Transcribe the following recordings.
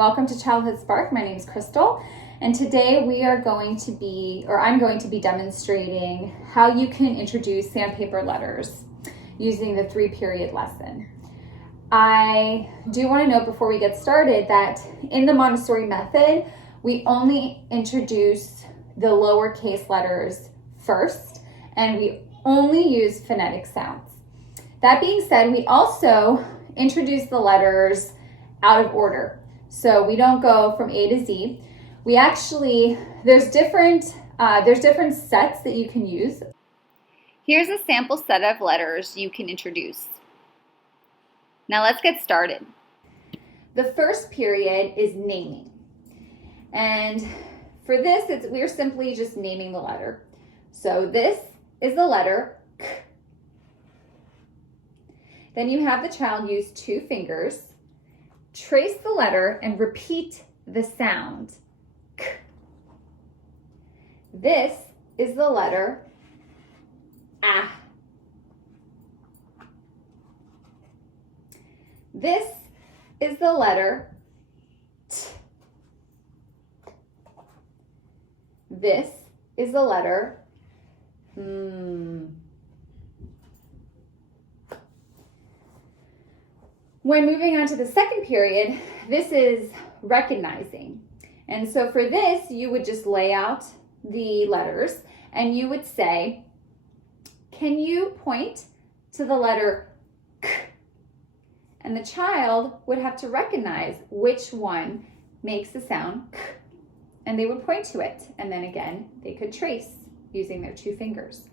welcome to Childhood Spark. My name is Crystal, and today we are going to be, or I'm going to be demonstrating how you can introduce sandpaper letters using the 3-period lesson. I do want to note before we get started that in the Montessori method, we only introduce the lowercase letters first, and we only use phonetic sounds. That being said, we also introduce the letters out of order. So we don't go from A to Z. We actually, there's different sets that you can use. Here's a sample set of letters you can introduce. Now let's get started. The first period is naming. And for this, we're simply just naming the letter. So this is the letter K. Then you have the child use 2 fingers, trace the letter, and repeat the sound K. This is the letter A. This is the letter T. This is the letter M. When moving on to the second period, this is recognizing. And so for this, you would just lay out the letters and you would say, can you point to the letter K? And the child would have to recognize which one makes the sound K. And they would point to it. And then again, they could trace using their 2 fingers.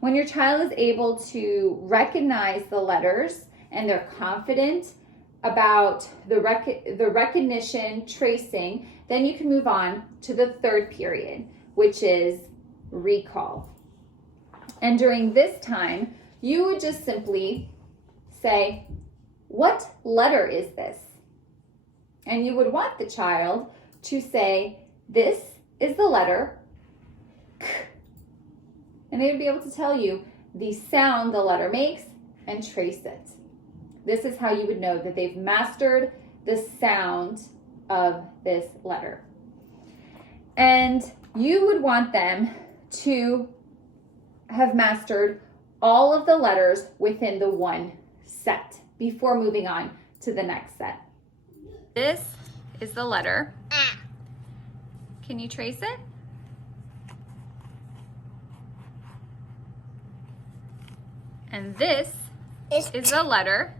When your child is able to recognize the letters and they're confident about the recognition, tracing, then you can move on to the third period, which is recall. And during this time, you would just simply say, what letter is this? And you would want the child to say, this is the letter K. And they would be able to tell you the sound the letter makes and trace it. This is how you would know that they've mastered the sound of this letter. And you would want them to have mastered all of the letters within the one set before moving on to the next set. This is the letter A. Can you trace it? And this is the letter